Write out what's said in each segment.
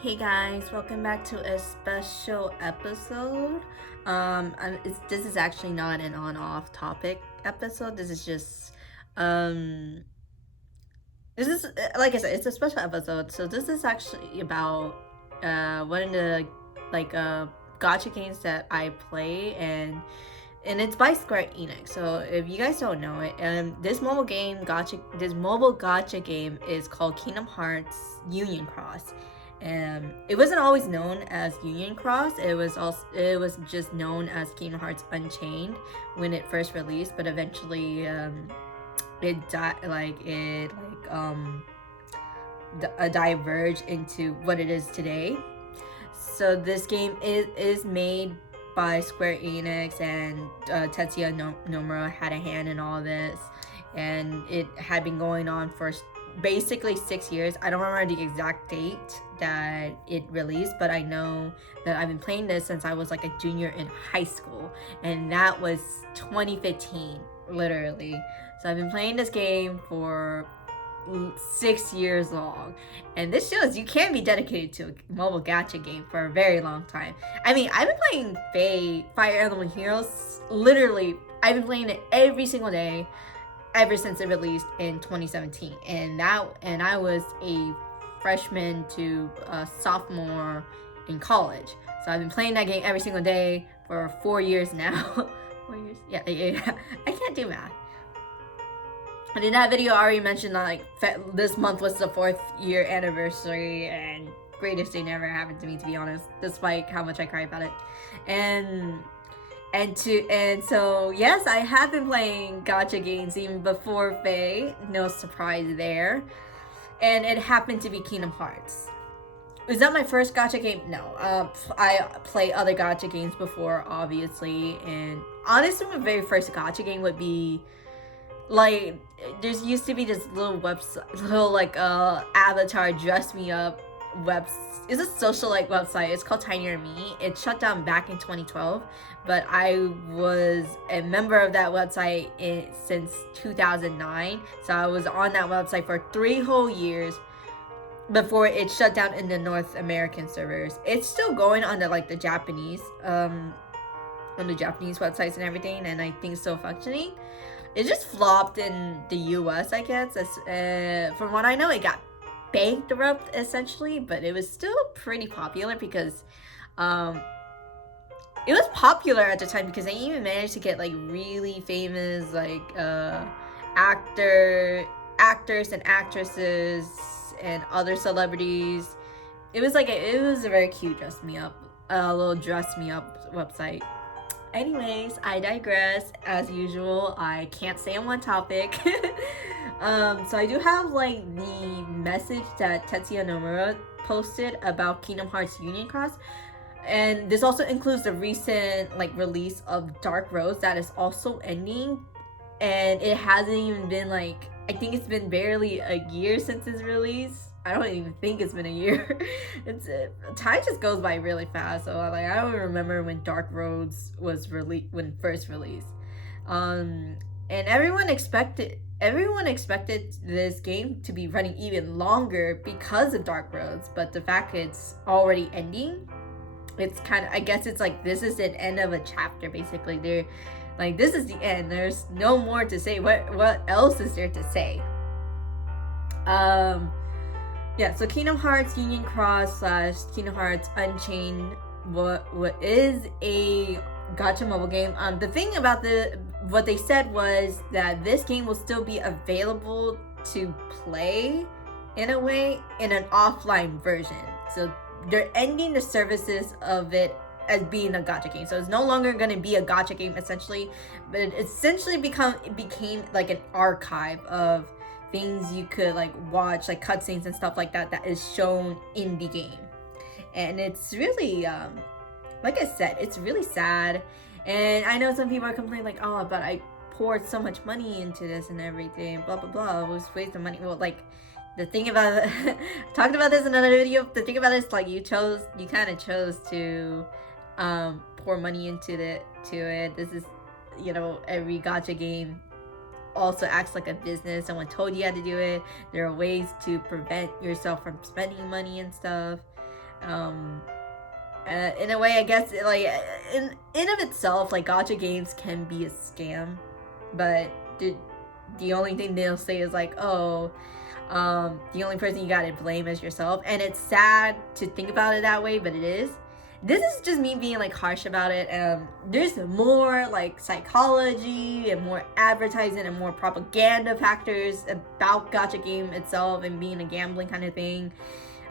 Hey guys, welcome back to a special episode. This is actually not an on-off topic episode. Um, this is like I said, it's a special episode. So this is actually about one of the like gotcha games that I play, and it's by Square Enix. So if you guys don't know it, this mobile gotcha game is called Kingdom Hearts Union Cross. It wasn't always known as Union Cross. It was just known as Kingdom Hearts Unchained when it first released, but eventually diverged into what it is today. So this game is made by Square Enix, and Tetsuya Nomura had a hand in all this, and it had been going on for basically 6 years. I don't remember the exact date that it released, but I know that I've been playing this since I was like a junior in high school, and that was 2015, literally. So I've been playing this game for 6 years long, and this shows you can be dedicated to a mobile gacha game for a very long time. I mean, I've been playing Fire Emblem Heroes, literally I've been playing it every single day ever since it released in 2017, and I was a freshman to a sophomore in college. So I've been playing that game every single day for 4 years now. 4 years? Yeah. I can't do math. And in that video, I already mentioned that this month was the 4th year anniversary, and greatest thing ever happened to me, to be honest, despite how much I cry about it. And so yes, I have been playing gacha games even before FEH. No surprise there. And it happened to be Kingdom Hearts. Was that my first gacha game? No. I played other gacha games before, obviously, and honestly, my very first gacha game would be like, there's used to be this little website, avatar dress me up it's a social website. It's called Tiny Me. It shut down back in 2012, but I was a member of that website since 2009. So I was on that website for 3 whole years before it shut down in the North American servers. It's still going on the Japanese websites and everything, and I think it's still functioning. It just flopped in the US, I guess. From what I know, it got bankrupt essentially, but it was still pretty popular because it was popular at the time because they even managed to get really famous actors and actresses and other celebrities. It was a very cute little dress me up website. Anyways, I digress. As usual, I can't stay on one topic. So I do have the message that Tetsuya Nomura posted about Kingdom Hearts Union Cross, and this also includes the recent release of Dark Rose that is also ending, and it hasn't even been I think it's been barely a year since its release. I don't even think it's been a year. Time just goes by really fast. So I don't even remember when Dark Roads was first released. And everyone expected this game to be running even longer because of Dark Roads, but the fact it's already ending, it's kind of, I guess it's this is the end of a chapter basically. They're this is the end. There's no more to say. What else is there to say? Yeah, so Kingdom Hearts Union Cross / Kingdom Hearts Unchained what is a gacha mobile game. The thing about what they said was that this game will still be available to play in a way in an offline version. So they're ending the services of it as being a gacha game. So it's no longer going to be a gacha game essentially, but it essentially became an archive of things you could watch, cutscenes and stuff like that is shown in the game. And it's really like I said, it's really sad. And I know some people are complaining oh, but I poured so much money into this and everything, blah blah blah, it was waste of money. Well, the thing about it, talked about this in another video, the thing about it is you kind of chose to pour money into it. This is, every gacha game also acts like a business. Someone told you how to do it. There are ways to prevent yourself from spending money and stuff. In a way, I guess, like, in of itself, like, gacha games can be a scam, but the only thing they'll say is like, oh, the only person you gotta blame is yourself. And it's sad to think about it that way, but it is. This is just me being like harsh about it. There's more like psychology and more advertising and more propaganda factors about gacha game itself and being a gambling kind of thing.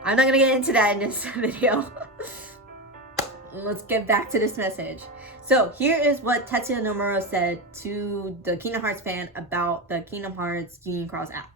I'm not gonna get into that in this video. Let's get back to this message. So here is what Tetsuya Nomura said to the Kingdom Hearts fan about the Kingdom Hearts Union Cross app.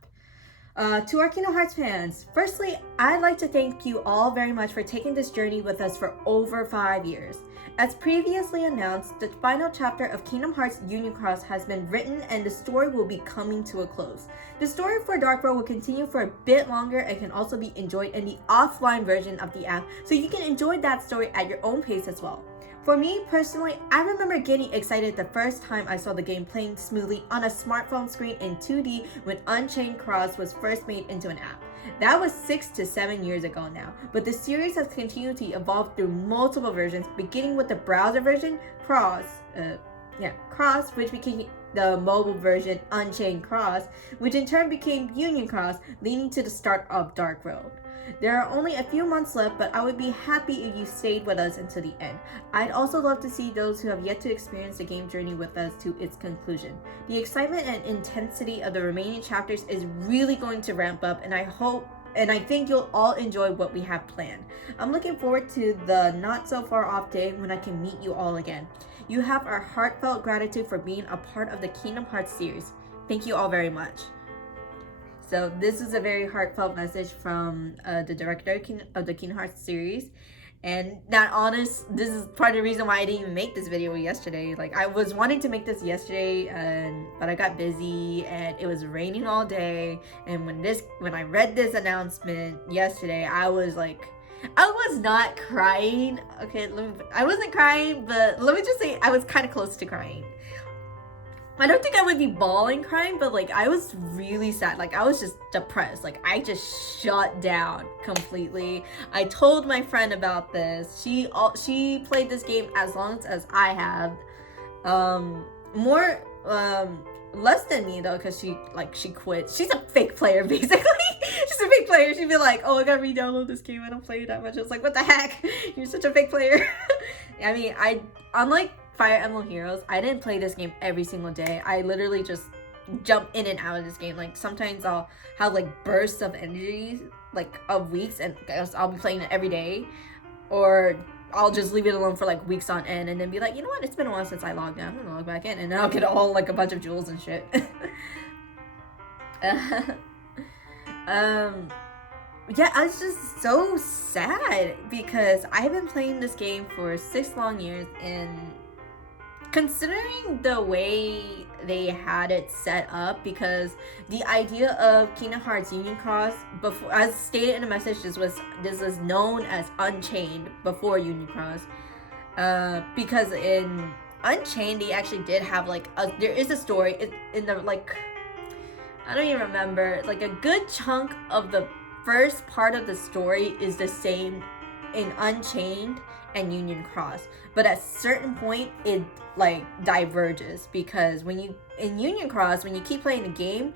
To our Kingdom Hearts fans, firstly, I'd like to thank you all very much for taking this journey with us for over 5 years. As previously announced, the final chapter of Kingdom Hearts Union Cross has been written and the story will be coming to a close. The story for Dark Road will continue for a bit longer and can also be enjoyed in the offline version of the app, so you can enjoy that story at your own pace as well. For me personally, I remember getting excited the first time I saw the game playing smoothly on a smartphone screen in 2D when Unchained Cross was first made into an app. That was 6 to 7 years ago now, but the series has continued to evolve through multiple versions, beginning with the browser version, Cross, which became the mobile version Unchained Cross, which in turn became Union Cross, leading to the start of Dark Road. There are only a few months left, but I would be happy if you stayed with us until the end. I'd also love to see those who have yet to experience the game journey with us to its conclusion. The excitement and intensity of the remaining chapters is really going to ramp up, and I think you'll all enjoy what we have planned. I'm looking forward to the not so far off day when I can meet you all again. You have our heartfelt gratitude for being a part of the Kingdom Hearts series. Thank you all very much. So this is a very heartfelt message from the director of the Kingdom Hearts series. And this is part of the reason why I didn't even make this video yesterday. Like, I was wanting to make this yesterday, but I got busy and it was raining all day. And when I read this announcement yesterday, I was not crying. Okay, I wasn't crying, but let me just say I was kind of close to crying. I don't think I would be bawling crying, but like I was really sad. Like I was just depressed. Like I just shut down completely. I told my friend about this. She played this game as long as I have. Less than me though, because she quit. She's a fake player basically. She's a fake player. She'd be like, oh, I gotta re-download this game. I don't play it that much. I was like, what the heck? You're such a fake player. I mean, unlike Fire Emblem Heroes, I didn't play this game every single day. I literally just jump in and out of this game. Like sometimes I'll have like bursts of energy, like of weeks, and I'll be playing it every day, or I'll just leave it alone for like weeks on end and then be like, you know what, it's been a while since I logged in, I'm gonna log back in, and then I'll get all like a bunch of jewels and shit. Yeah, I was just so sad because I've been playing this game for 6 long years, and considering the way they had it set up, because the idea of Kingdom Hearts Union Cross, before, as stated in the message, this was known as Unchained before Union Cross, because in Unchained they actually did have like there is a story in the like, I don't even remember, like a good chunk of the first part of the story is the same in Unchained and Union Cross, but at a certain point it like diverges, because in Union Cross, when you keep playing the game,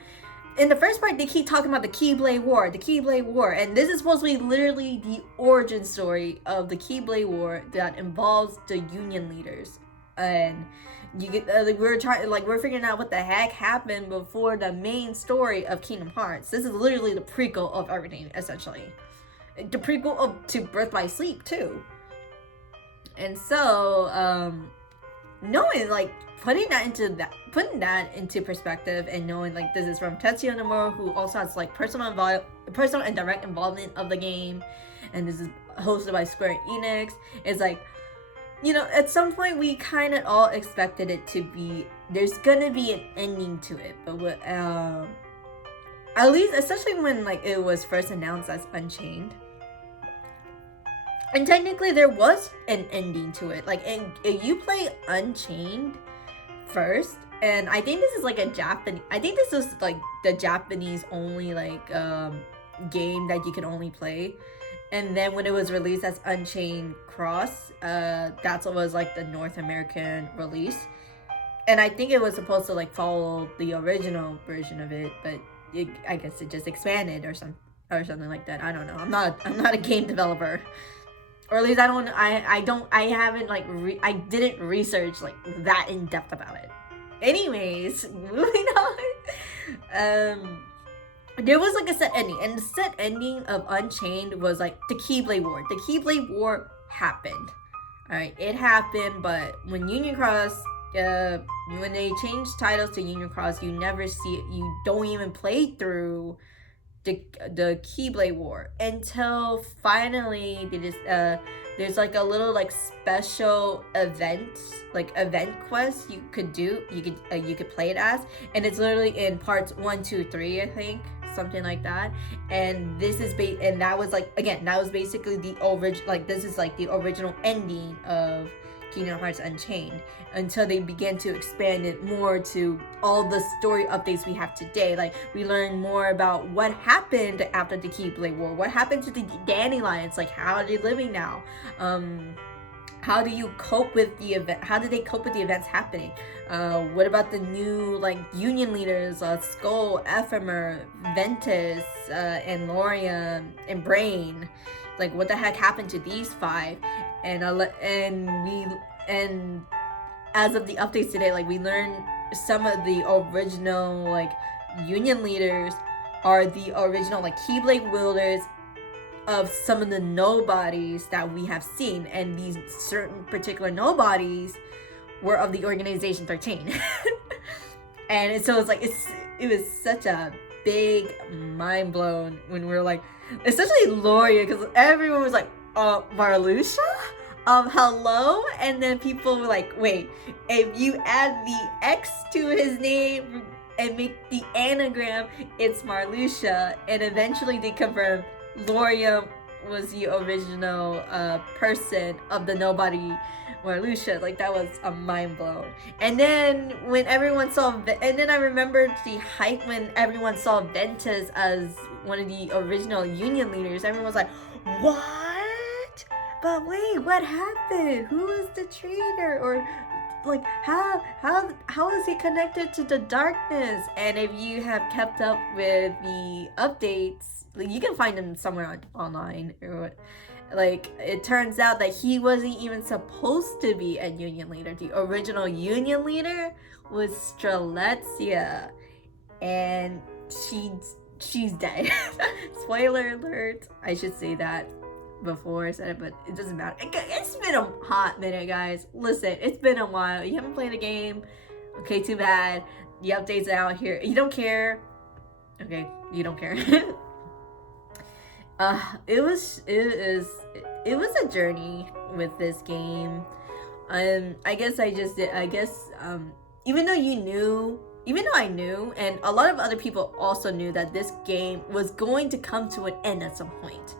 in the first part they keep talking about the Keyblade War, and this is supposed to be literally the origin story of the Keyblade War that involves the Union leaders, and you get we're figuring out what the heck happened before the main story of Kingdom Hearts. This is literally the prequel of everything, essentially, the prequel to Birth by Sleep too. And so knowing, like, putting that into perspective, and knowing like this is from Tetsuya Nomura, who also has like personal and direct involvement of the game, and this is hosted by Square Enix, is like, you know, at some point we kind of all expected it to be, there's gonna be an ending to it, but what at least, especially when like it was first announced as Unchained. And technically there was an ending to it. Like, and you play Unchained first, and I think this is like I think this was like the Japanese only like game that you can only play. and then when it was released as Unchained Cross, that's what was like the North American release. And I think it was supposed to like follow the original version of it, but I guess it just expanded or something like that. I don't know. I'm not a game developer, or at least I haven't like I didn't research like that in depth about it. Anyways, moving on. There was like a set ending, and the set ending of Unchained was like the Keyblade War. The Keyblade War happened. Alright, it happened, but when Union Cross, when they changed titles to Union Cross, you never see it, you don't even play through the Keyblade War until finally they just there's like a little like special event quest you could do, you could play it as, and it's literally in parts 1, 2, 3, I think, something like that. And this is and that was like, again, that was basically the this is like the original ending of Kingdom Hearts Unchained, until they began to expand it more to all the story updates we have today. Like, we learn more about what happened after the Keyblade War, what happened to the Dandelions, like how are they living now, how do you cope with the event, how did they cope with the events happening, what about the new like union leaders, Skull, Ephemer, Ventus, and Lorium, and Brain, like what the heck happened to these 5. And as of the updates today, like, we learned some of the original like union leaders are the original like Keyblade wielders of some of the nobodies that we have seen, and these certain particular nobodies were of the Organization 13. And so it's like it was such a big mind blown when we were like, especially Loria, because everyone was like, Marluxia? Hello? And then people were like, wait, if you add the X to his name and make the anagram, it's Marluxia. And eventually they confirmed Loria was the original person of the nobody Marluxia. Like, that was a mind blown. And then when everyone saw, and then I remembered the hype when everyone saw Ventus as one of the original union leaders. Everyone was like, what? But wait, what happened? Who was the traitor? Or like, how is he connected to the darkness? And if you have kept up with the updates, like, you can find them somewhere online, or like, it turns out that he wasn't even supposed to be a union leader. The original union leader was Strelitzia, and she's dead. Spoiler alert. I should say that before I said it, but it doesn't matter. It's been a hot minute, guys. Listen, it's been a while. You haven't played a game. Okay, too bad. The updates are out here. You don't care. Okay, you don't care. It was a journey with this game. I guess even though I knew, and a lot of other people also knew, that this game was going to come to an end at some point.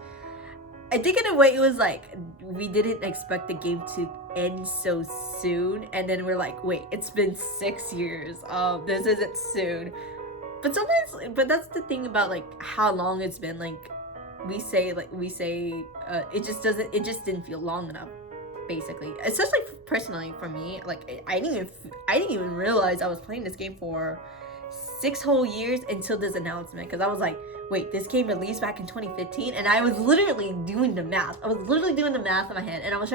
I think in a way it was like, we didn't expect the game to end so soon, and then we're like, wait, it's been 6 years. This isn't soon. But that's the thing about like how long it's been. Like, we say it just didn't feel long enough, basically. Especially personally for me, like, I didn't even realize I was playing this game for 6 whole years until this announcement, because I was like, wait, this game released back in 2015, and I was literally doing the math. I was literally doing the math in my head, and I was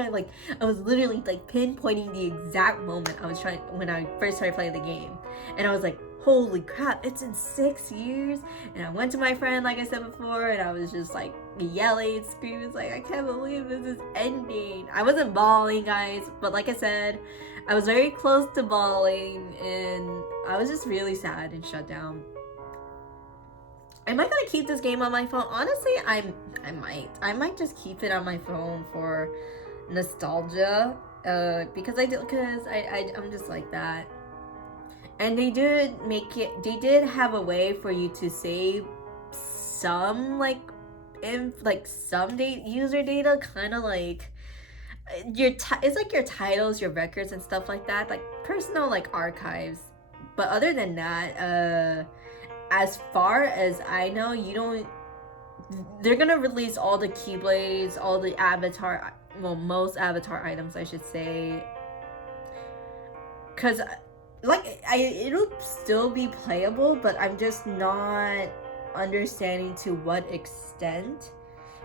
literally like pinpointing the exact moment when I first started playing the game, and I was like, holy crap, it's in 6 years. And I went to my friend, like I said before, and I was just like yelling, screaming, like, I can't believe this is ending. I wasn't bawling, guys, but like I said, I was very close to bawling, and I was just really sad and shut down. Am I gonna keep this game on my phone? Honestly, I might just keep it on my phone for nostalgia, because I'm just like that. And they did have a way for you to save some some user data, kind of like it's like your titles, your records, and stuff like that, like personal like archives. But other than that, as far as I know, you don't they're gonna release all the Keyblades, all the avatar, well, most avatar items, I should say, because like it'll still be playable, but I'm just not understanding to what extent,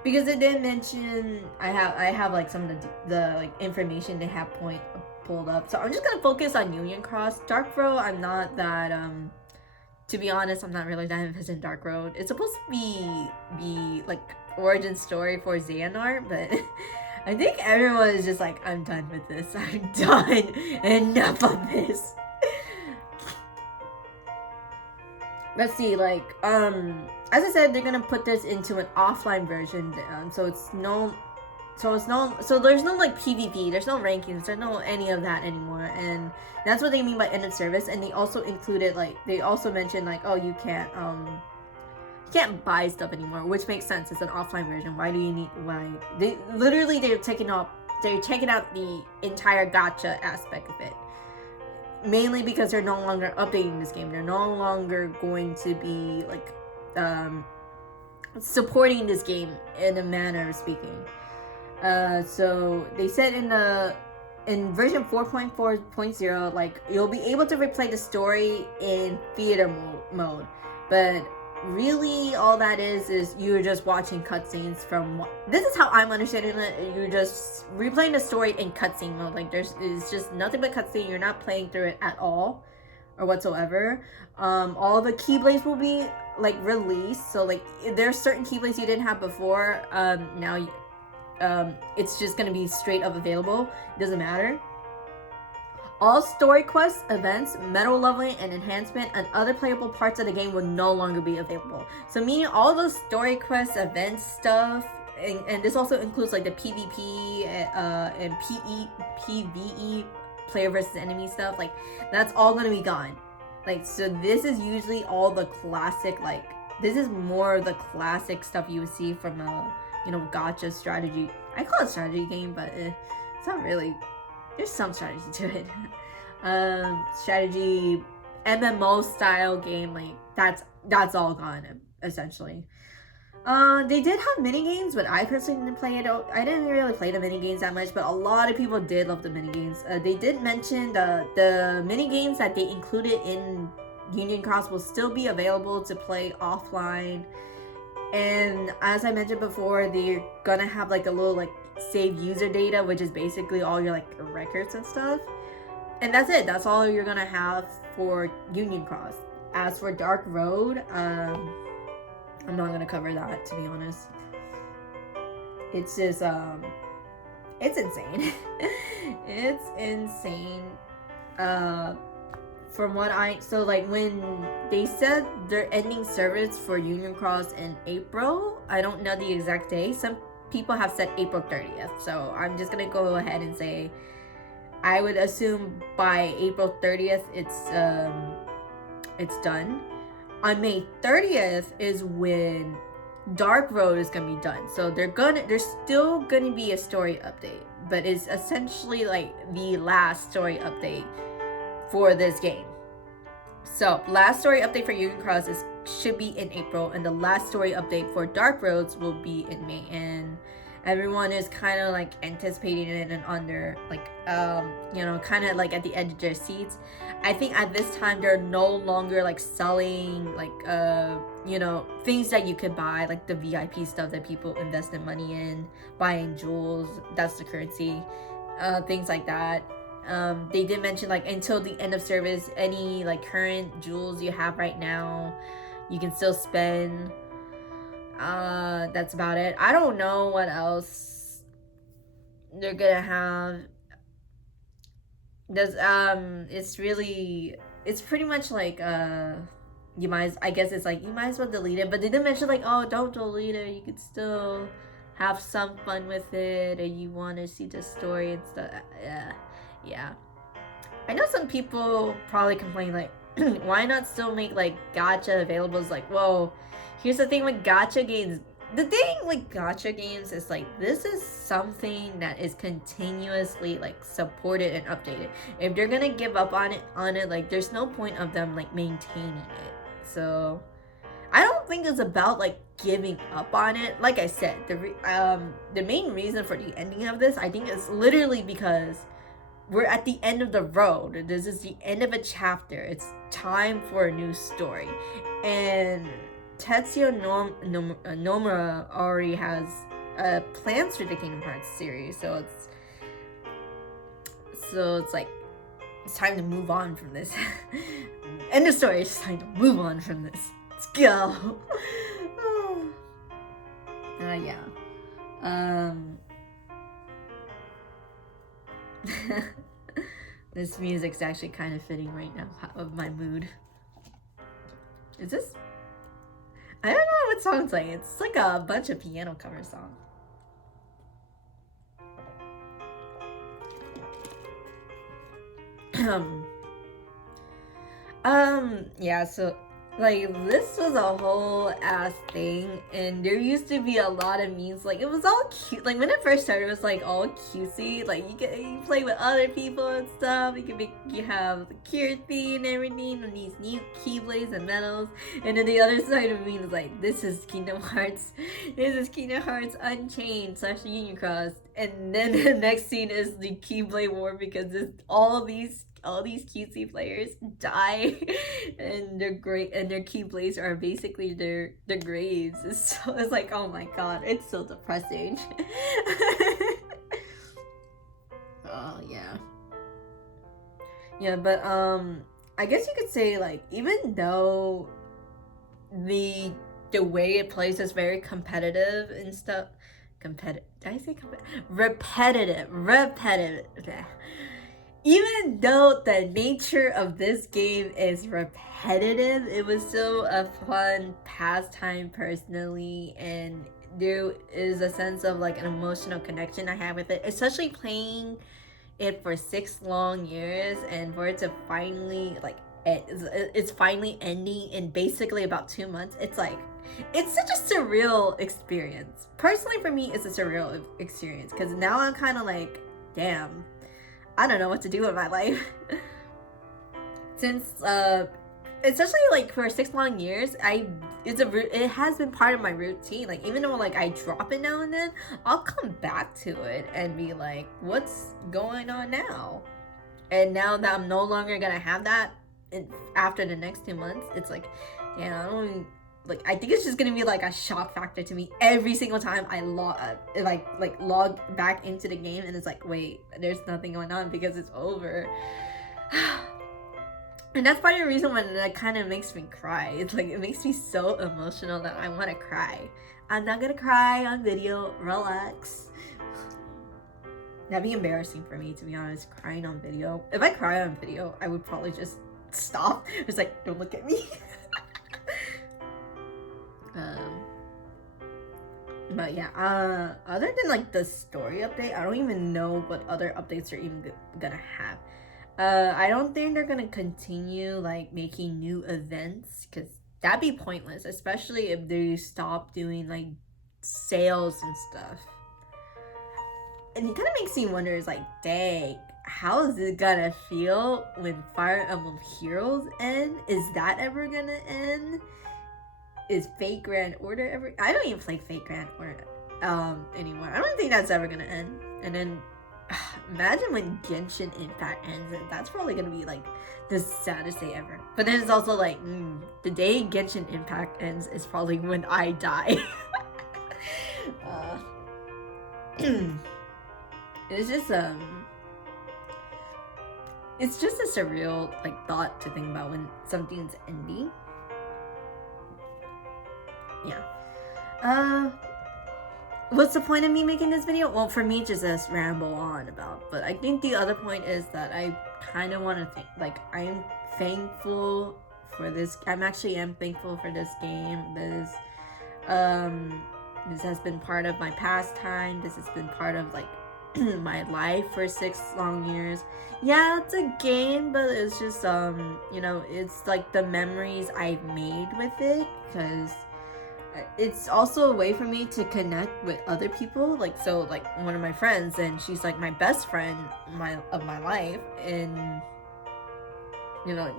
because it did mention I have like some of the like information they have pulled up, so I'm just gonna focus on Union Cross. Dark Road, I'm not that to be honest, I'm not really that invested in Dark Road. It's supposed to be like origin story for Xehanort, but I think everyone is just like, I'm done with this. I'm done. Enough of this. Let's see, like, as I said, they're gonna put this into an offline version, so there's no like PvP, there's no rankings, there's no any of that anymore, and that's what they mean by end of service. And they also included, like, they also mentioned like, oh, you can't buy stuff anymore, which makes sense. It's an offline version. Why do you need? Why they're taking out the entire gacha aspect of it, mainly because they're no longer updating this game. They're no longer going to be like supporting this game in a manner of speaking. So they said in version 4.4.0, like, you'll be able to replay the story in theater mode, but really all that is you're just watching cutscenes from. This is how I'm understanding it. You're just replaying the story in cutscene mode. Like, it's just nothing but cutscene. You're not playing through it at all or whatsoever. All the Keyblades will be like released. So like, there's certain Keyblades you didn't have before. Now it's just gonna be straight up available. It doesn't matter. All story quests, events, medal leveling, and enhancement, and other playable parts of the game will no longer be available. So meaning all those story quests, events, stuff, and this also includes like the PvP and PvE, player versus enemy stuff, like, that's all gonna be gone. Like, so this is usually all the classic, like, this is more of the classic stuff you would see from a, gacha strategy. I call it strategy game, but it's not really. There's some strategy to it. Strategy, MMO style game, like, that's all gone, essentially. They did have mini games, but I personally didn't play it. I didn't really play the mini games that much, but a lot of people did love the mini games. They did mention the mini games that they included in Union Cross will still be available to play offline. And as I mentioned before, they're gonna have like a little like save user data, which is basically all your like records and stuff. And that's it. That's all you're gonna have for Union Cross. As for Dark Road, I'm not gonna cover that, to be honest. It's just it's insane. It's insane. From what when they said they're ending service for Union Cross in April, I don't know the exact day. Some people have said April 30th, so I'm just gonna go ahead and say I would assume by April 30th it's done. On May 30th is when Dark Road is gonna be done. So there's still gonna be a story update, but it's essentially like the last story update for this game. So last story update for Union Cross should be in April, and the last story update for Dark Roads will be in May. And everyone is kind of like anticipating it and under like kind of like at the edge of their seats. I think at this time they're no longer like selling like things that you could buy, like the VIP stuff that people invested money in, buying jewels, that's the currency, things like that. They did mention like until the end of service, any like current jewels you have right now, you can still spend. That's about it. I don't know what else they're gonna have. It's pretty much like you might as well delete it, but they did mention like, oh, don't delete it, you could still have some fun with it, or you want to see the story and stuff. Yeah. I know some people probably complain like, why not still make like gacha available? It's like, whoa, here's the thing with gacha games. The thing with gacha games is like, this is something that is continuously like supported and updated. If they're gonna give up on it, like, there's no point of them like maintaining it. So I don't think it's about like giving up on it. Like I said, the main reason for the ending of this, I think, is literally because we're at the end of the road. This is the end of a chapter. It's time for a new story, and Tetsuya Nomura already has plans for the Kingdom Hearts series, so it's like it's time to move on from this. End of story. It's time to move on from this. Let's go. Yeah. This music's actually kind of fitting right now of my mood. Is this? I don't know what song it's like. It's like a bunch of piano cover songs. Yeah, so like this was a whole ass thing, and there used to be a lot of memes. Like it was all cute. Like when it first started, it was like all cutesy. Like you play with other people and stuff. You have the cure theme and everything, and these new keyblades and medals. And then the other side of me is like, this is Kingdom Hearts. This is Kingdom Hearts Unchained / Union Cross. And then the next scene is the Keyblade War, because all these cutesy players die, and their keyblades are basically their graves. It's like, oh my god, it's so depressing. Oh yeah, but I guess you could say, like, even though the way it plays is very competitive and stuff. Did I say repetitive? Even though the nature of this game is repetitive, it was still a fun pastime personally, and there is a sense of like an emotional connection I have with it, especially playing it for 6 long years, and for it to finally it's finally ending in basically about 2 months. It's like, it's such a surreal experience. Personally, for me, it's a surreal experience, because now I'm kind of like, damn, I don't know what to do with my life. Since especially like for 6 long years, it has been part of my routine. Like even though like I drop it now and then, I'll come back to it and be like, what's going on now? And now that I'm no longer gonna have that after the next 2 months, it's like, yeah, I don't even, like, I think it's just gonna be like a shock factor to me every single time I log back into the game, and it's like, wait, there's nothing going on because it's over. And that's part of the reason why that kind of makes me cry. It's like, it makes me so emotional that I want to cry. I'm not gonna cry on video, relax. That'd be embarrassing for me, to be honest, crying on video. If I cry on video, I would probably just stop. It's like, don't look at me. But yeah, other than like the story update, I don't even know what other updates are even gonna have. I don't think they're gonna continue like making new events, because that'd be pointless, especially if they stop doing like sales and stuff. And it kind of makes me wonder, is like, dang, how is it gonna feel when Fire Emblem Heroes end? Is that ever gonna end? Is Fate Grand Order ever? I don't even play Fate Grand Order anymore. I don't think that's ever gonna end. And then imagine when Genshin Impact ends. That's probably gonna be like the saddest day ever. But then it's also like, the day Genshin Impact ends is probably when I die. It's just a surreal like thought to think about when something's ending. Yeah. What's the point of me making this video? Well, for me, just as ramble on about. But I think the other point is that I kind of want to think, like, I'm thankful for this. I'm thankful for this game. This has been part of my pastime. This has been part of like my life for 6 long years. Yeah, it's a game, but it's just you know, it's like the memories I've made with it, because it's also a way for me to connect with other people. Like, so like one of my friends, and she's like my best friend of my life, and you know,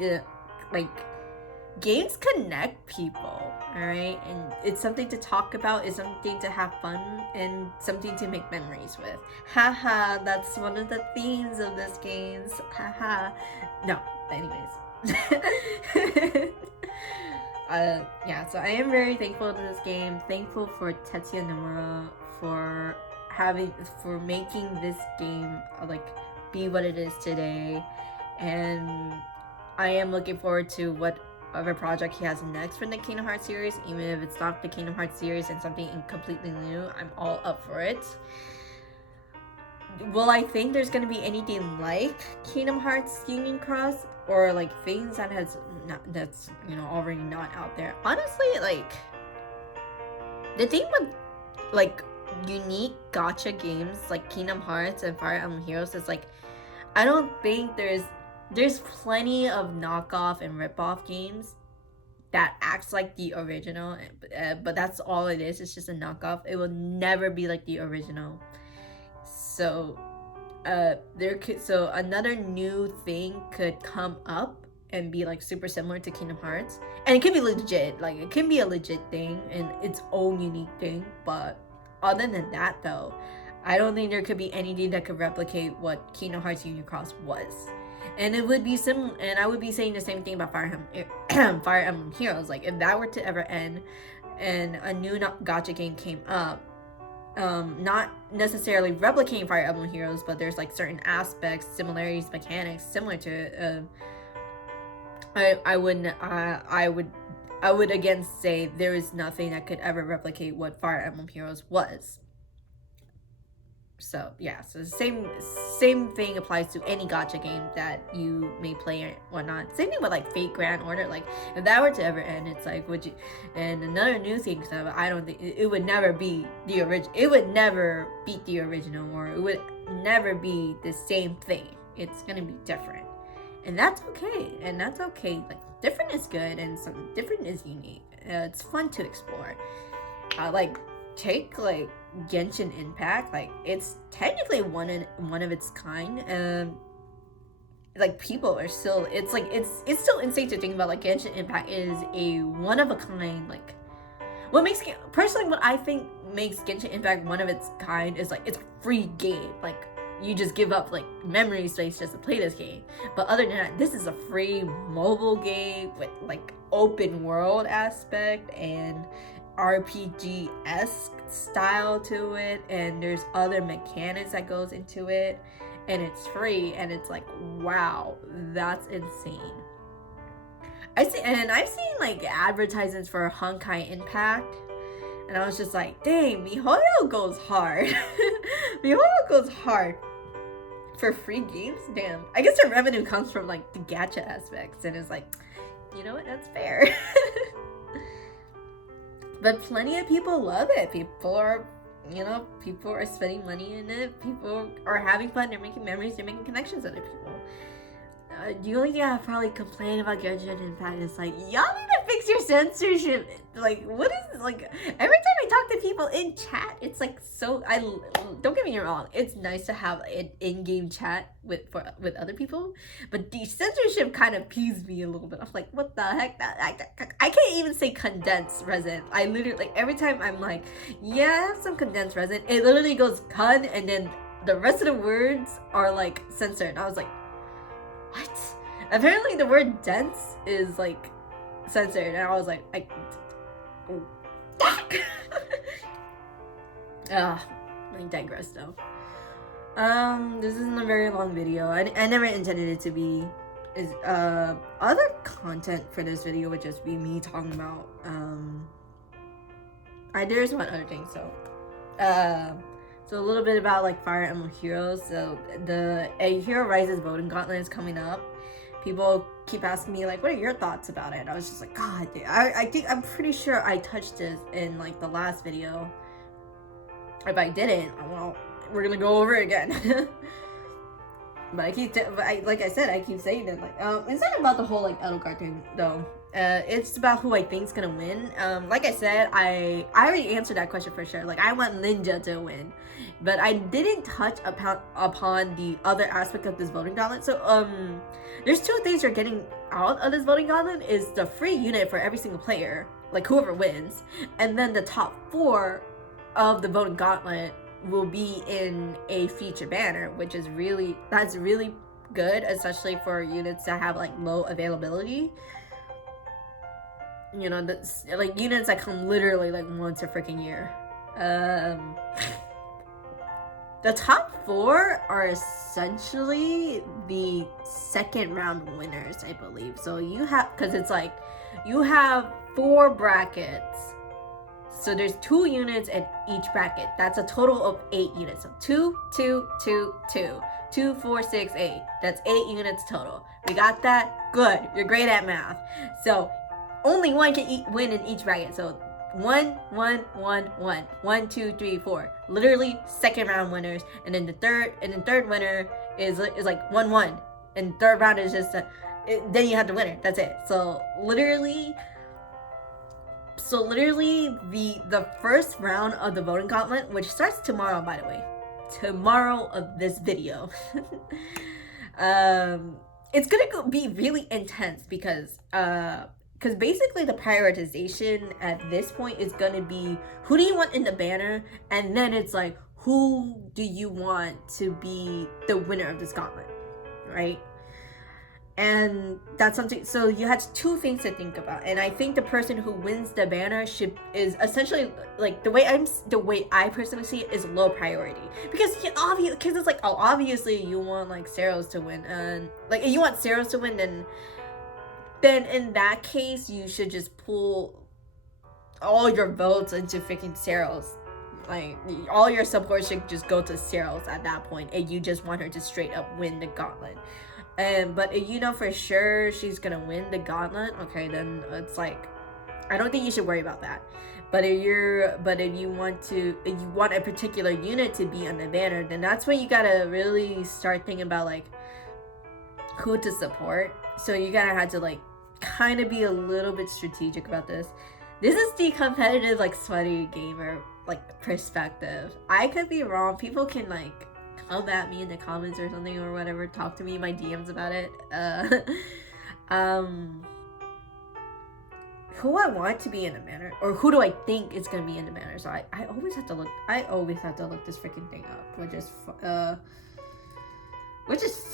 like, games connect people. Alright, and it's something to talk about, it's something to have fun, and something to make memories with. Haha, that's one of the themes of this game. Haha. No, anyways. Yeah, so I am very thankful to this game. Thankful for Tetsuya Nomura for making this game like be what it is today, and I am looking forward to whatever project he has next for the Kingdom Hearts series. Even if it's not the Kingdom Hearts series and something completely new, I'm all up for it. Will I think there's gonna be anything like Kingdom Hearts Union Cross, or like things that's already not out there? Honestly, like the thing with like unique gacha games like Kingdom Hearts and Fire Emblem Heroes is like, I don't think there's plenty of knockoff and rip-off games that acts like the original, but that's all it is. It's just a knockoff. It will never be like the original. So so another new thing could come up and be like super similar to Kingdom Hearts, and it could be legit, like it can be a legit thing and its own unique thing. But other than that though, I don't think there could be anything that could replicate what Kingdom Hearts Union Cross was. And it would be similar, and I would be saying the same thing about Fire Emblem Heroes. Like if that were to ever end and a new gacha game came up, not necessarily replicating Fire Emblem Heroes, but there's like certain aspects, similarities, mechanics similar to it, I would again say there is nothing that could ever replicate what Fire Emblem Heroes was. So yeah, so the same thing applies to any gacha game that you may play or whatnot. Same thing with like Fate Grand Order. Like if that were to ever end, it's like, would you? And another new thing, so I don't think it would never be the original. It would never beat the original, or it would never be the same thing. It's gonna be different, and that's okay. And that's okay. Like different is good, and some different is unique. It's fun to explore. Take like Genshin Impact, like it's technically one of its kind. Like people are still, it's still insane to think about. Like Genshin Impact is a one of a kind. Like what I think makes Genshin Impact one of its kind is like it's a free game. Like you just give up like memory space just to play this game. But other than that, this is a free mobile game with like open world aspect and RPG-esque style to it, and there's other mechanics that goes into it, and it's free, and it's like, wow, that's insane. I've seen like advertisements for Honkai Impact, and I was just like, dang, MiHoYo goes hard. MiHoYo goes hard for free games. Damn, I guess their revenue comes from like the gacha aspects, and it's like, you know what, that's fair. But plenty of people love it. People are spending money in it. People are having fun. They're making memories. They're making connections with other people. The only thing I probably complain about Genshin Impact is like, y'all need to fix your censorship. Like, what is like? Every time I talk to people in chat, it's like so. Don't get me wrong. It's nice to have an in-game chat with other people, but the censorship kind of peeves me a little bit. I'm like, what the heck? I can't even say condensed resin. I literally like every time I'm like, yeah, I have some condensed resin. It literally goes con, and then the rest of the words are like censored. And I was like, what? Apparently the word dense is like censored, and I was like, I digress though. This isn't a very long video. I never intended it to be. Other content for this video would just be me talking about there's one other thing. So a little bit about like Fire Emblem Heroes. So the Hero Rises voting gauntlet is coming up. People keep asking me like, what are your thoughts about it? I was just like, God, I'm pretty sure I touched this in like the last video. If I didn't, well, we're gonna go over it again. But like I said, I keep saying it. Like, it's not about the whole like Edelgard thing though. It's about who I think's gonna win. Like I said, I already answered that question for sure. Like, I want Ninja to win, but I didn't touch upon the other aspect of this voting gauntlet. So, there's two things you're getting out of this voting gauntlet: is the free unit for every single player. like whoever wins, and then the top 4 of the voting gauntlet will be in a feature banner, which is that's really good, especially for units that have like low availability. You know, that's like units that come literally like once a freaking year. The top 4 are essentially the second round winners, I believe. So you have, because it's like you have 4 brackets. So there's 2 units in each bracket. That's a total of 8 units. So 2, 2, 2, 2, 2, 4, 6, 8. That's 8 units total. We got that? Good. You're great at math. So only one can win in each bracket. So 1, 1, 1, 1, 1, 2, 3, 4. Literally second round winners, and then the third winner is like 1, 1, and third round is just then you have the winner. That's it. So literally the first round of the voting gauntlet, which starts tomorrow, by the way, tomorrow of this video, it's gonna be really intense because basically the prioritization at this point is gonna be who do you want in the banner, and then it's like who do you want to be the winner of this gauntlet, right? And that's something, so you had 2 things to think about, and I think the person who wins the banner is essentially like the way I personally see it is low priority, because it's like, oh, obviously you want like Ceros to win, and like if you want Ceros to win, then in that case you should just pull all your votes into freaking Ceros. Like all your support should just go to Ceros at that point, and you just want her to straight up win the gauntlet. But if you know for sure she's gonna win the gauntlet, okay, then it's like I don't think you should worry about that. But if you want a particular unit to be on the banner, then that's when you gotta really start thinking about like who to support. So you gotta have to like kind of be a little bit strategic about this. This is the competitive like sweaty gamer like perspective. I could be wrong. People can like come at me in the comments or something or whatever, talk to me in my DMs about it. Who I want to be in the banner, or who do I think is gonna be in the banner? So I always have to look this freaking thing up, which is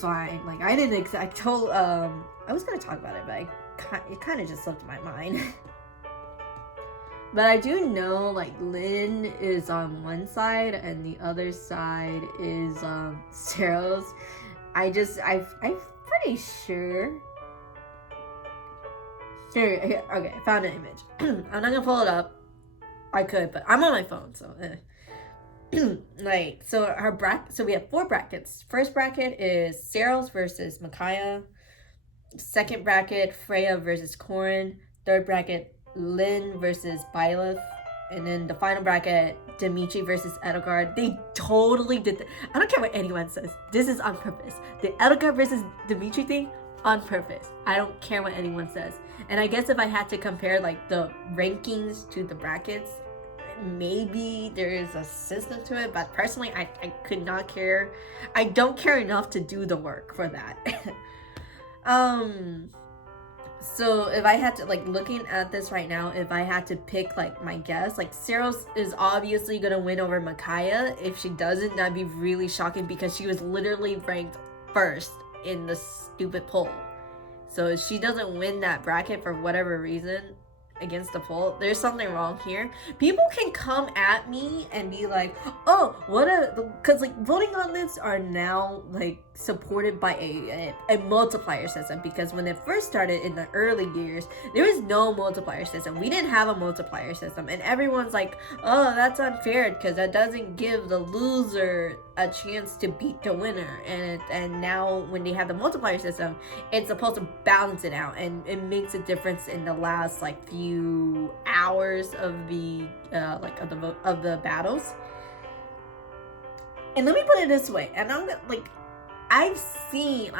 fine. Like I was gonna talk about it, but it kind of just slipped my mind. But I do know like Lynn is on one side and the other side is Ceros. I'm pretty sure. Here, okay, I found an image. I'm not gonna pull it up. I could, but I'm on my phone, so like, so her bracket, so we have 4 brackets. First bracket is Ceros versus Micaiah. Second bracket, Freya versus Corin. Third bracket, Lynn versus Byleth. And then the final bracket, Dimitri versus Edelgard. They totally did that. I don't care what anyone says. This is on purpose. The Edelgard versus Dimitri thing, on purpose. I don't care what anyone says. And I guess if I had to compare like the rankings to the brackets, maybe there is a system to it, but personally I could not care. I don't care enough to do the work for that. So if I had to, like, looking at this right now, if I had to pick like my guess, like Ceros is obviously gonna win over Micaiah. If she doesn't, that'd be really shocking because she was literally ranked first in the stupid poll. So if she doesn't win that bracket for whatever reason against the poll, there's something wrong here. People can come at me and be like, oh, because like voting on lists are now like supported by a multiplier system, because when it first started in the early years, there was no multiplier system. We didn't have a multiplier system, and everyone's like, oh, that's unfair because that doesn't give the loser a chance to beat the winner. And now when they have the multiplier system, it's supposed to balance it out, and it makes a difference in the last like few hours of the of the battles. And let me put it this way, and I'm like, I've seen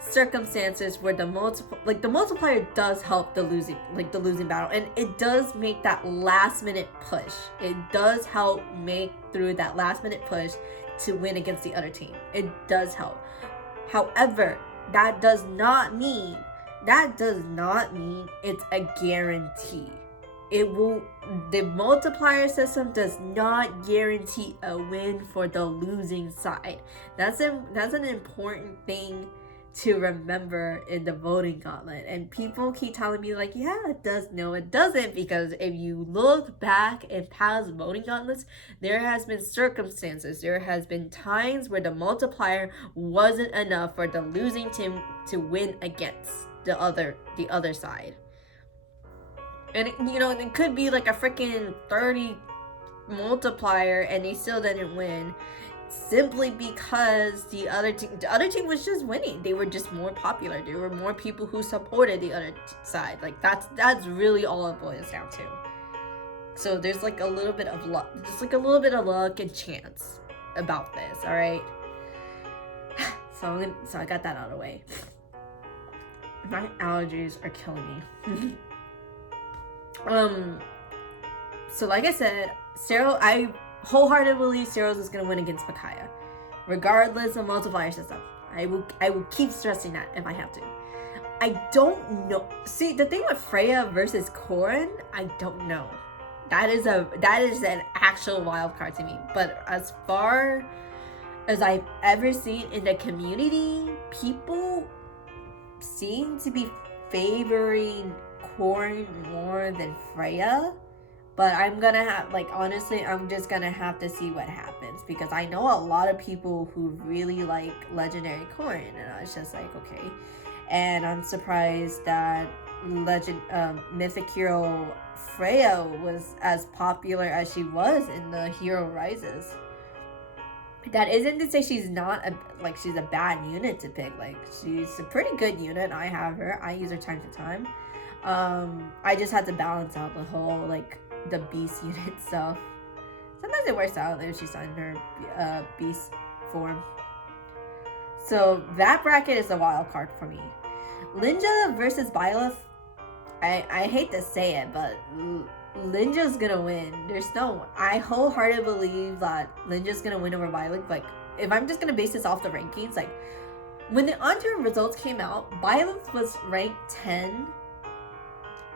circumstances where the multiplier does help the losing battle, and it does make that last minute push. It does help make through that last minute push to win against the other team. It does help. However, that does not mean that does not mean it's a guarantee. The multiplier system does not guarantee a win for the losing side. That's an important thing to remember in the voting gauntlet. And people keep telling me like, yeah, it does. No, it doesn't, because if you look back in past voting gauntlets, there has been circumstances, there has been times where the multiplier wasn't enough for the losing team to win against the other side. And it could be like a freaking 30 multiplier and they still didn't win, simply because the other team was just winning. They were just more popular. There were more people who supported the other side. Like that's really all it boils down to. So there's like a little bit of luck, just like a little bit of luck and chance about this. All right. So I got that out of the way. My allergies are killing me. So like I said, I wholeheartedly believe Ceros is going to win against Micaiah, regardless of multiplier system. I will keep stressing that if I have to. I don't know. See, the thing with Freya versus Corin, I don't know. That is an actual wild card to me. But as far as I've ever seen in the community, people seem to be favoring Corin more than Freya. But I'm gonna have, like, honestly, I'm just gonna have to see what happens, because I know a lot of people who really like Legendary Corin, and I was just like, okay. And I'm surprised that Mythic Hero Freya was as popular as she was in the Hero Rises. That isn't to say she's not she's a bad unit to pick. Like, she's a pretty good unit. I have her. I use her time to time. I just had to balance out the whole, like, the beast unit stuff. Sometimes it works out if she's in her beast form. So that bracket is a wild card for me. Linja versus Byleth. I hate to say it, but Linja's gonna win. I wholeheartedly believe that Linja's gonna win over Byleth. Like, if I'm just gonna base this off the rankings, like, when the on-turn results came out, Byleth was ranked 10,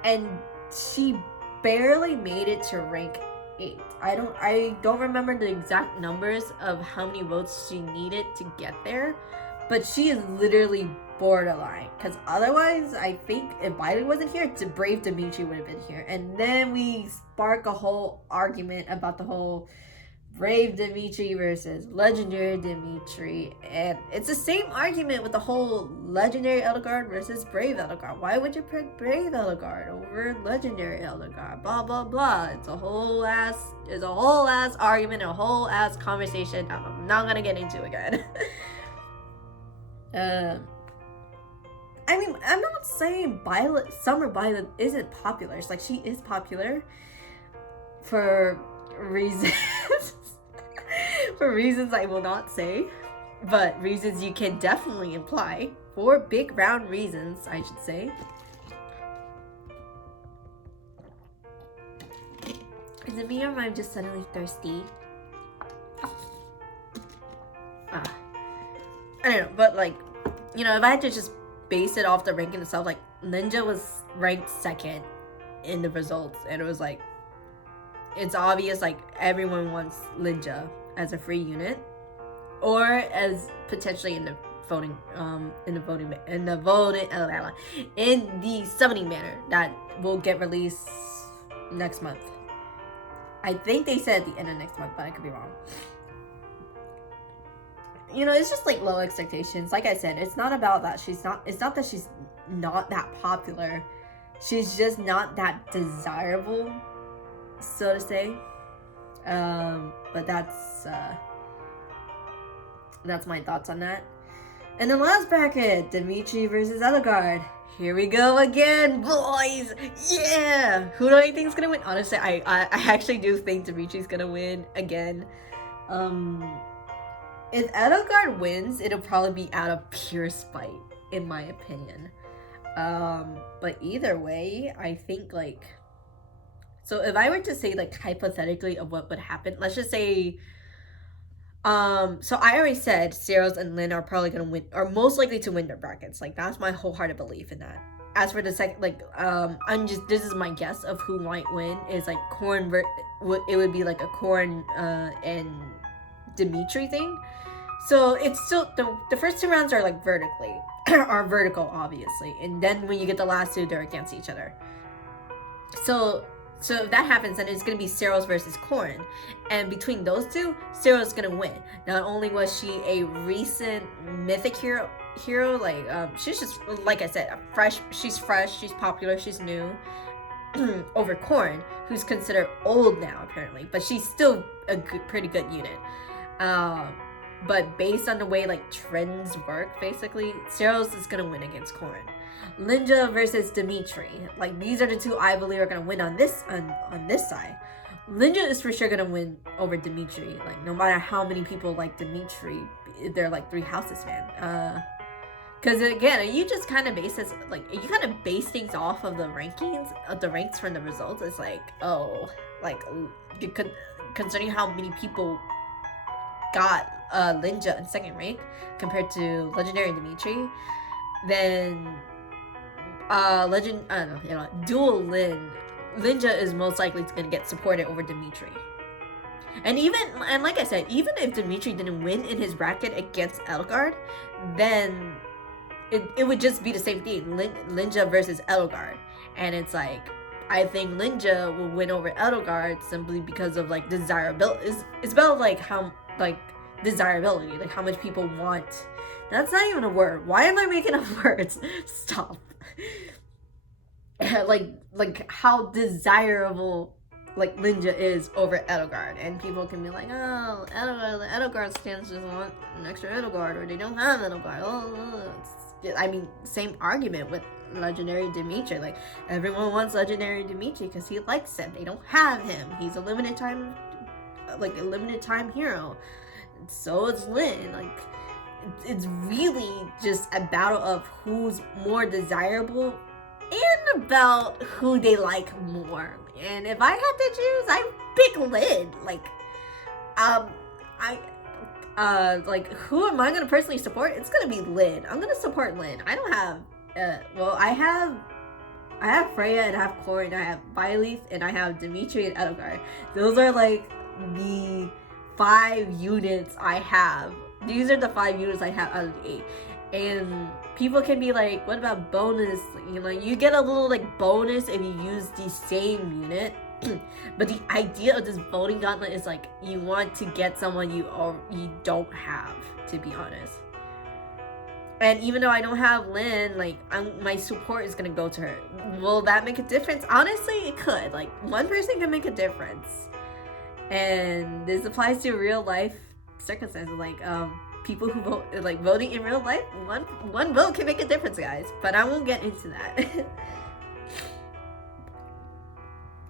and she barely made it to rank 8. I don't remember the exact numbers of how many votes she needed to get there, but she is literally borderline. Because otherwise, I think if Biden wasn't here, Brave Dimitri would have been here. And then we spark a whole argument about the whole Brave Dimitri versus Legendary Dimitri. And it's the same argument with the whole Legendary Edelgard versus Brave Edelgard. Why would you pick Brave Edelgard over Legendary Edelgard? Blah, blah, blah. It's a whole ass argument, a whole ass conversation I'm not gonna get into again. I mean, I'm not saying Summer Violet isn't popular. It's like, she is popular for reasons for reasons I will not say, but reasons you can definitely imply, for big round reasons, I should say. Is it me, or am I just suddenly thirsty? I don't know, but like, if I had to just base it off the ranking itself, like, Ninja was ranked 2nd in the results, and it was like, it's obvious, like, everyone wants Ninja as a free unit, or as potentially in the summoning banner that will get released next month. I think they said at the end of next month, but I could be wrong. It's just like low expectations. Like I said, it's not about that. It's not that she's not that popular. She's just not that desirable, so to say. But that's my thoughts on that. And the last bracket, Dimitri versus Edelgard. Here we go again, boys! Yeah! Who do I think is gonna win? Honestly, I actually do think Dimitri's gonna win again. If Edelgard wins, it'll probably be out of pure spite, in my opinion. But either way, I think, like... So if I were to say, like, hypothetically of what would happen, let's just say... So I already said Ceros and Lynn are probably going to win, are most likely to win their brackets. Like, that's my wholehearted belief in that. as for the second, like, this is my guess of who might win, is like Corn, it would be like a Corn and Dimitri thing. So it's still, the first 2 rounds are like vertical, obviously, and then when you get the last 2, they're against each other. So if that happens, then it's gonna be Ceros versus Corn, and between those 2, Ceros gonna win. Not only was she a recent mythic hero, like she's just, like I said, she's fresh, she's popular, she's new, over Corn, who's considered old now apparently, but she's still a pretty good unit. But based on the way like trends work, basically, Ceros is gonna win against Corn. Linja versus Dimitri, like these are the 2 I believe are gonna win on this side. Linja is for sure gonna win over Dimitri, like no matter how many people like Dimitri, they're like 3 houses fan. Because again, you just kind of base this, like you kind of base things off of the rankings, of the ranks from the results. It's like, oh, like considering how many people got Linja in 2nd rank compared to Legendary Dimitri, then Dual Linja is most likely going to get supported over Dimitri. And like I said, even if Dimitri didn't win in his bracket against Edelgard, then it would just be the same thing, Linja versus Edelgard. And it's like, I think Linja will win over Edelgard simply because of like desirability. It's about like how, like, desirability, like how much people want. That's not even a word. Why am I making up words? Stop. like how desirable like Linja is over Edelgard, and people can be like, oh, Edelgard stands just want an extra Edelgard, or they don't have Edelgard. I mean, same argument with Legendary Dimitri. Like, everyone wants Legendary Dimitri because he likes him. They don't have him. He's a limited time hero. So is Lin. Like, it's really just a battle of who's more desirable and about who they like more. And if I had to choose, I pick Lin. Like, like, who am I gonna personally support? It's gonna be Lin. I'm gonna support Lin. I don't have, I have Freya, and I have Corn, and I have Byleth, and I have Dimitri and Edelgard. Those are like the 5 units I have. These are the 5 units I have out of the 8. And people can be like, what about bonus? You know, you get a little like bonus if you use the same unit. But the idea of this voting gauntlet is like, you want to get someone you don't have, to be honest. And even though I don't have Lin, like, my support is gonna go to her. Will that make a difference? Honestly, it could. Like, one person can make a difference. And this applies to real life circumstances, like people who vote, like voting in real life. One vote can make a difference, guys. But I won't get into that.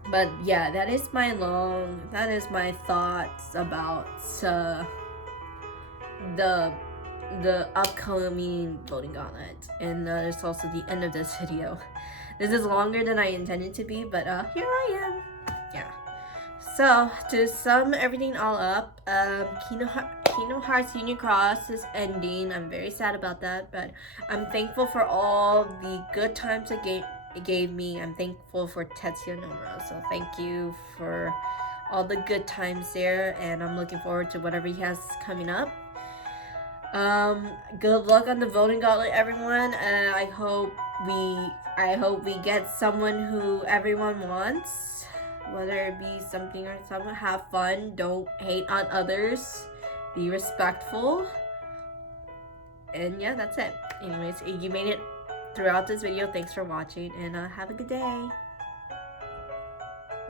But yeah, that is my thoughts about the upcoming voting gauntlet. And it's also the end of this video. This is longer than I intended to be, but here I am. Yeah. So, to sum everything all up, Kingdom Hearts Union Cross is ending. I'm very sad about that, but I'm thankful for all the good times it gave me. I'm thankful for Tetsuya Nomura, so thank you for all the good times there, and I'm looking forward to whatever he has coming up. Good luck on the voting gauntlet, everyone. I hope we get someone who everyone wants, whether it be something or someone. Have fun, don't hate on others, be respectful, and yeah, that's it. Anyways, you made it throughout this video. Thanks for watching, and have a good day.